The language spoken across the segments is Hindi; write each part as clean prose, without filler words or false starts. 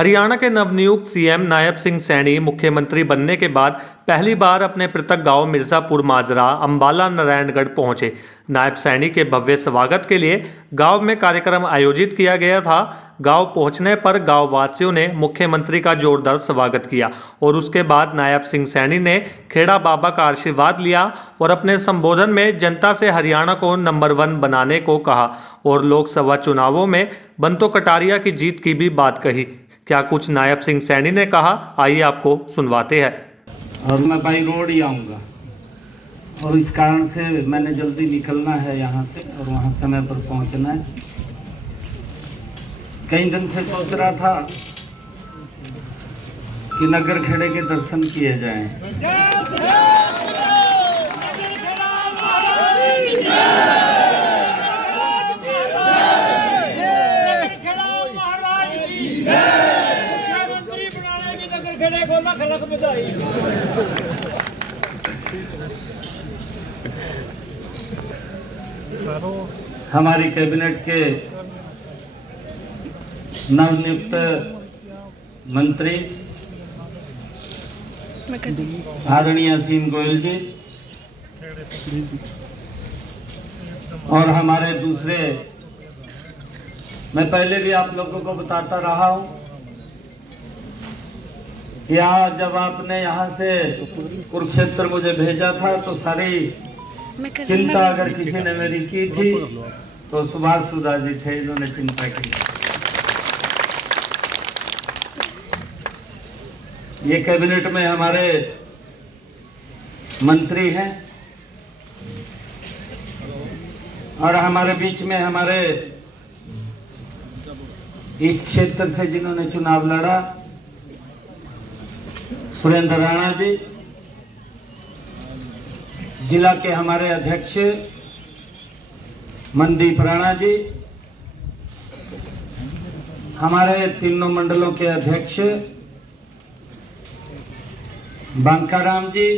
हरियाणा के नवनियुक्त सीएम नायब सिंह सैनी मुख्यमंत्री बनने के बाद पहली बार अपने पृथक गांव मिर्जापुर माजरा अंबाला नारायणगढ़ पहुंचे। नायब सैनी के भव्य स्वागत के लिए गांव में कार्यक्रम आयोजित किया गया था। गांव पहुंचने पर गांव वासियों ने मुख्यमंत्री का जोरदार स्वागत किया और उसके बाद नायब सिंह सैनी ने खेड़ा बाबा का आशीर्वाद लिया और अपने संबोधन में जनता से हरियाणा को नंबर 1 बनाने को कहा और लोकसभा चुनावों में बंतो कटारिया की जीत की भी बात कही। क्या कुछ नायब सिंह सैनी ने कहा, आइए आपको सुनवाते हैं। और मैं बाई रोड ही आऊँगा और इस कारण से मैंने जल्दी निकलना है यहाँ से और वहाँ समय पर पहुँचना है। कई दिन से सोच रहा था कि नगर खेड़े के दर्शन किए जाएं। हमारी कैबिनेट के नवनियुक्त मंत्री आदरणीय असीम गोयल जी और हमारे दूसरे, मैं पहले भी आप लोगों को बताता रहा हूं कि आज जब आपने यहाँ से कुरुक्षेत्र मुझे भेजा था तो सारी चिंता अगर किसी ने मेरी की थी तो सुभाष सुधा जी थे, इन्होंने चिंता की। ये कैबिनेट में हमारे मंत्री हैं और हमारे बीच में हमारे इस क्षेत्र से जिन्होंने चुनाव लड़ा, सुरेंद्र राणा जी, जिला के हमारे अध्यक्ष मनदीप राणा जी, हमारे तीनों मंडलों के अध्यक्ष बांकाराम जी,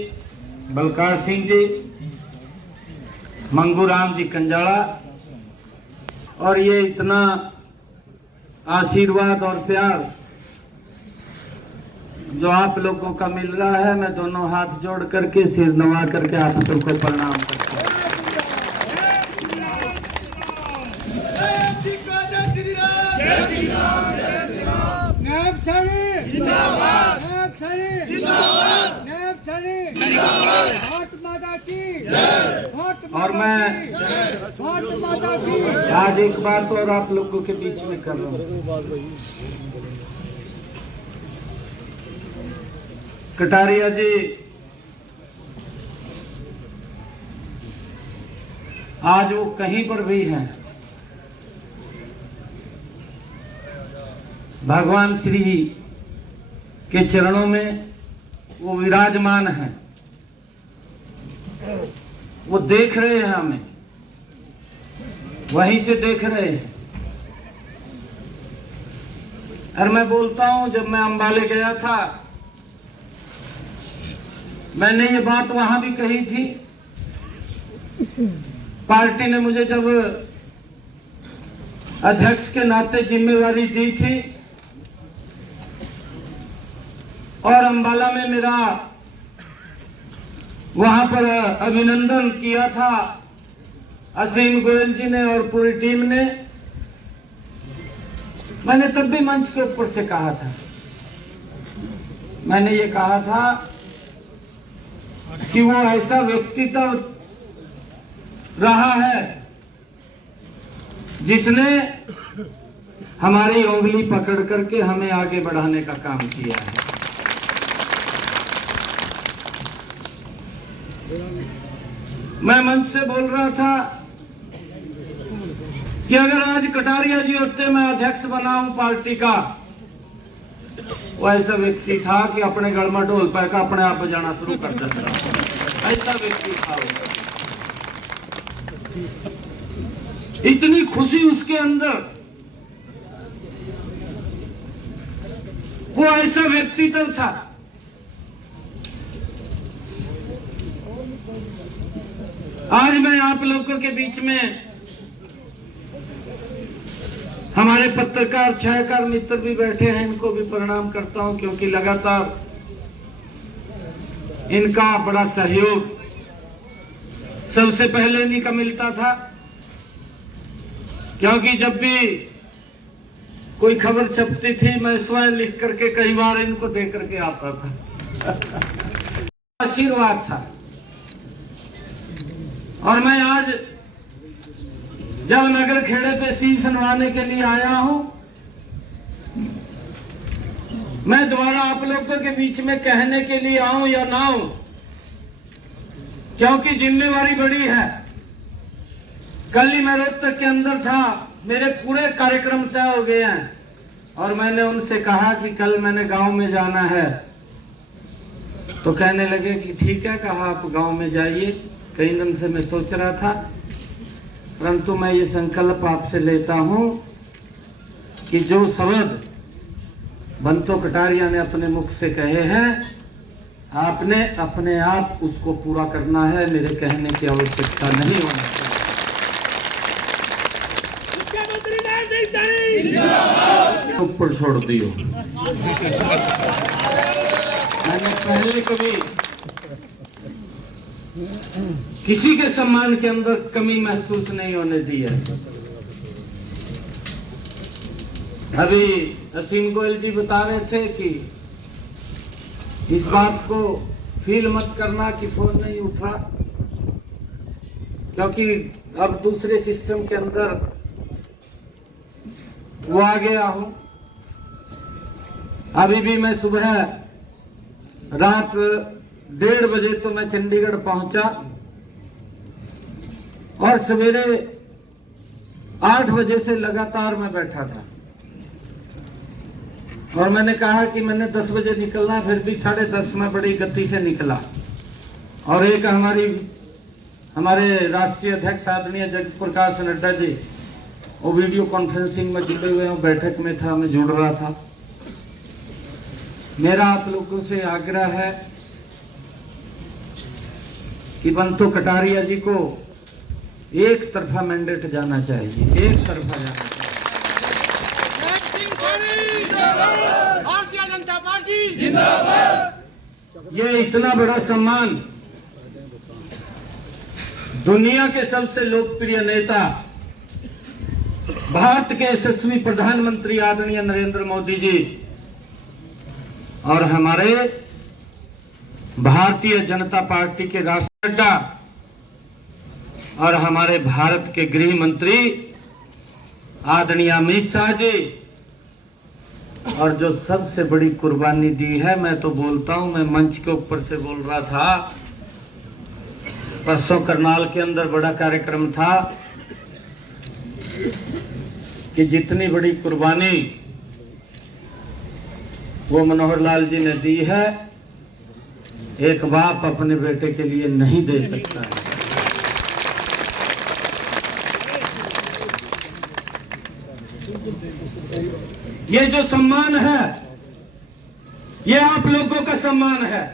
बलकार सिंह जी, मंगूराम जी कंजाड़ा, और ये इतना आशीर्वाद और प्यार जो आप लोगों का मिल रहा है, मैं दोनों हाथ जोड़ करके सिर नवा करके आप सबको प्रणाम करता हूं। और मैं आज एक बात और आप लोगों के बीच में कर रहा हूं। कटारिया जी आज वो कहीं पर भी हैं, भगवान श्री के चरणों में वो विराजमान हैं, वो देख रहे हैं हमें, वहीं से देख रहे हैं। और मैं बोलता हूं, जब मैं अंबाले गया था मैंने ये बात वहां भी कही थी। पार्टी ने मुझे जब अध्यक्ष के नाते जिम्मेवारी दी थी और अंबाला में मेरा वहां पर अभिनंदन किया था असीम गोयल जी ने और पूरी टीम ने, मैंने तब भी मंच के ऊपर से कहा था, मैंने ये कहा था कि वो ऐसा व्यक्तित्व रहा है जिसने हमारी उंगली पकड़ करके हमें आगे बढ़ाने का काम किया है। मैं मंच से बोल रहा था कि अगर आज कटारिया जी होते मैं अध्यक्ष बना हूं पार्टी का, वो ऐसा व्यक्ति था कि अपने गल में ढोल पैका अपने आप बजाना शुरू कर देता, ऐसा व्यक्ति था वो। इतनी खुशी उसके अंदर, वो ऐसा व्यक्तित्व था। आज मैं आप लोगों के बीच में हमारे पत्रकार छायाकार मित्र भी बैठे हैं, इनको भी प्रणाम करता हूं, क्योंकि लगातार इनका बड़ा सहयोग सबसे पहले इन्हीं का मिलता था, क्योंकि जब भी कोई खबर छपती थी मैं स्वयं लिख करके कई बार इनको दे करके आता था। आशीर्वाद था। और मैं आज जब नगर खेड़े पे शीश नवाने के लिए आया हूं, मैं दोबारा आप लोगों के बीच में कहने के लिए आऊं या ना आऊं, क्योंकि जिम्मेवारी बड़ी है। कल ही मैं रोहतक के अंदर था, मेरे पूरे कार्यक्रम तय हो गए हैं, और मैंने उनसे कहा कि कल मैंने गांव में जाना है, तो कहने लगे कि ठीक है, कहा आप गांव में जाइए। कई दिन से मैं सोच रहा था, परंतु मैं ये संकल्प आपसे लेता हूं कि जो शब्द बंतो कटारिया ने अपने मुख से कहे हैं, आपने अपने आप उसको पूरा करना है, मेरे कहने की आवश्यकता नहीं होनी चाहिए। ऊपर छोड़ दियो। मैंने पहले कभी किसी के सम्मान के अंदर कमी महसूस नहीं होने दी है। अभी असीम गोयल जी बता रहे थे कि इस बात को फील मत करना कि फोन नहीं उठा, क्योंकि अब दूसरे सिस्टम के अंदर वो आ गया हूं। अभी भी मैं सुबह रात 1:30 बजे तो मैं चंडीगढ़ पहुंचा, और सवेरे 8 बजे से लगातार मैं बैठा था, और मैंने कहा कि मैंने 10 बजे निकलना, फिर भी 10:30 में बड़ी गति से निकला। और एक हमारे राष्ट्रीय अध्यक्ष आदरणीय जगत प्रकाश नड्डा जी, वो वीडियो कॉन्फ्रेंसिंग में जुड़े हुए हैं, बैठक में था, मैं जुड़ रहा था। मेरा आप लोगों से आग्रह है कि बंतो कटारिया जी को एक तरफा मैंडेट जाना चाहिए, एक तरफा जाना चाहिए। भारतीय जनता पार्टी जिंदाबाद। ये इतना बड़ा सम्मान दुनिया के सबसे लोकप्रिय नेता, भारत के यशस्वी प्रधानमंत्री आदरणीय नरेंद्र मोदी जी और हमारे भारतीय जनता पार्टी के राष्ट्रीय नेता और हमारे भारत के गृह मंत्री आदरणीय अमित शाह जी, और जो सबसे बड़ी कुर्बानी दी है, मैं तो बोलता हूं, मैं मंच के ऊपर से बोल रहा था, परसों करनाल के अंदर बड़ा कार्यक्रम था, कि जितनी बड़ी कुर्बानी वो मनोहर लाल जी ने दी है, एक बाप अपने बेटे के लिए नहीं दे सकता है। ये जो सम्मान है, ये आप लोगों का सम्मान है,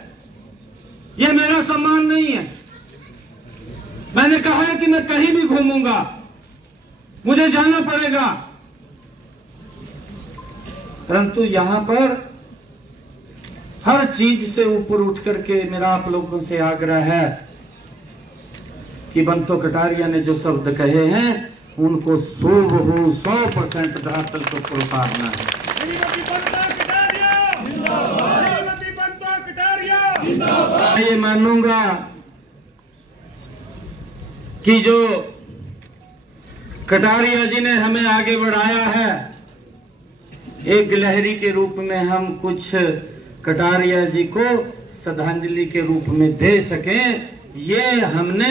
ये मेरा सम्मान नहीं है। मैंने कहा है कि मैं कहीं भी घूमूंगा, मुझे जाना पड़ेगा, परंतु यहां पर हर चीज से ऊपर उठ करके मेरा आप लोगों से आग्रह है कि बंतो कटारिया ने जो शब्द कहे हैं उनको 100% धरातल को उतारना है। मैं ये मानूंगा कि जो कटारिया जी ने हमें आगे बढ़ाया है, एक गिलहरी के रूप में हम कुछ कटारिया जी को श्रद्धांजलि के रूप में दे सकें, ये हमने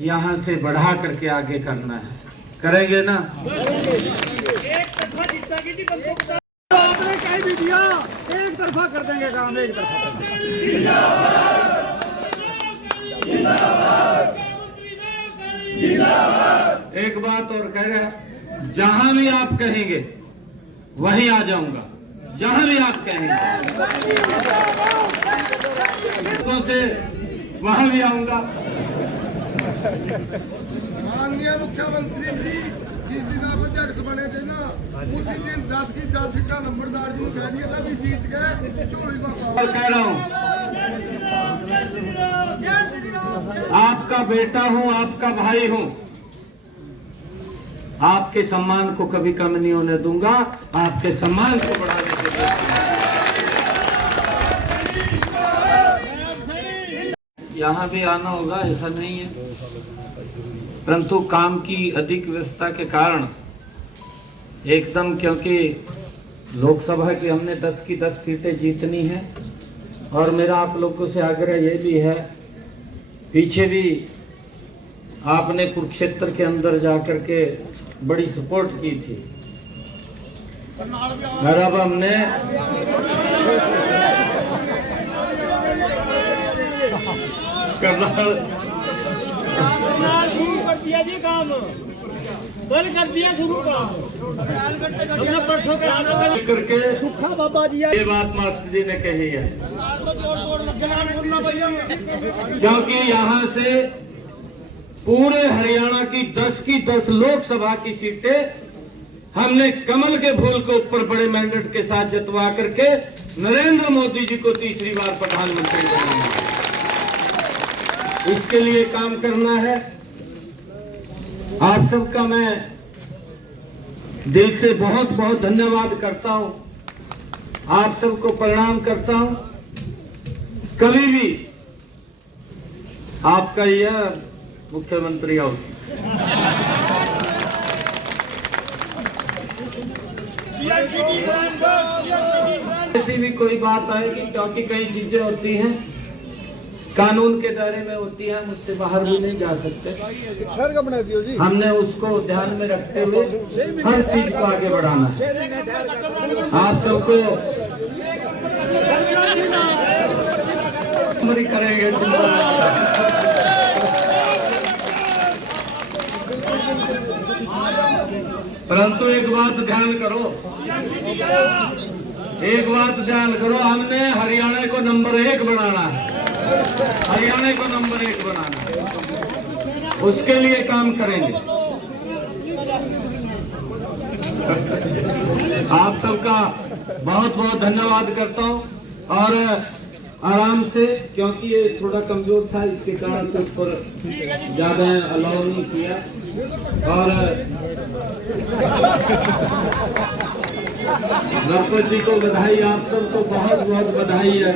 यहां से बढ़ा करके आगे करना है। करेंगे ना? एक तरफा जीतेगी जी बंतो कटारिया। आपने कहीं भी दिया, एक तरफा कर देंगे काम, एक तरफा। एक बात और कह रहा, जहां भी आप कहेंगे वहीं आ जाऊंगा, जहां भी आप कहेंगे से वहां भी आऊंगा। माननीय मुख्यमंत्री जी जिस दिन आप अध्यक्ष बने थे ना उसी दिन 10 की 10 सीटा नंबरदार जी को कह दिया था कि जीत गए झोली बाबा। और कह रहा हूं, आपका बेटा हूं, आपका भाई हूं, आपके सम्मान को कभी कम नहीं होने दूंगा, आपके सम्मान को बढ़ाने के लिए। यहां भी आना होगा ऐसा नहीं है, परंतु काम की अधिक व्यस्तता के कारण एकदम, क्योंकि लोकसभा की हमने 10 की 10 सीटें जीतनी है और मेरा आप लोगों से आग्रह ये भी है, पीछे भी आपने कुरुक्षेत्र के अंदर जाकर के बड़ी सपोर्ट की थी और अब हमने करनाल शुरू कर दिया जी काम, कल कर दिया शुरू काम, हमने परसों के हाथों में करके सुखा बाबा जी ये बात मास्टर जी ने कही है, क्योंकि यहाँ से पूरे हरियाणा की 10 लोकसभा की सीटें हमने कमल के फूल के ऊपर बड़े मैंडेट के साथ जितवा करके नरेंद्र मोदी जी को तीसरी बार प्रधानमंत्री बनाना है। इसके लिए काम करना है। आप सबका मैं दिल से बहुत बहुत धन्यवाद करता हूं, आप सबको प्रणाम करता हूं। कभी भी आपका यह मुख्यमंत्री हाउस ऐसी भी कोई बात आएगी, क्योंकि कई चीजें होती हैं कानून के दायरे में होती है, मुझसे बाहर भी नहीं जा सकते। हमने उसको ध्यान में रखते हुए हर चीज को आगे बढ़ाना है। आप सबको करेंगे, परंतु एक बात ध्यान करो, हमने हरियाणा को नंबर 1 बनाना है, हरियाणा को नंबर 1 बनाना है, उसके लिए काम करेंगे। आप सबका बहुत बहुत धन्यवाद करता हूं और आराम से, क्योंकि ये थोड़ा कमजोर था, इसके कारण से ऊपर ज्यादा अलाउ नहीं किया। और गणपति जी को बधाई, आप सबको बहुत बहुत बधाई है।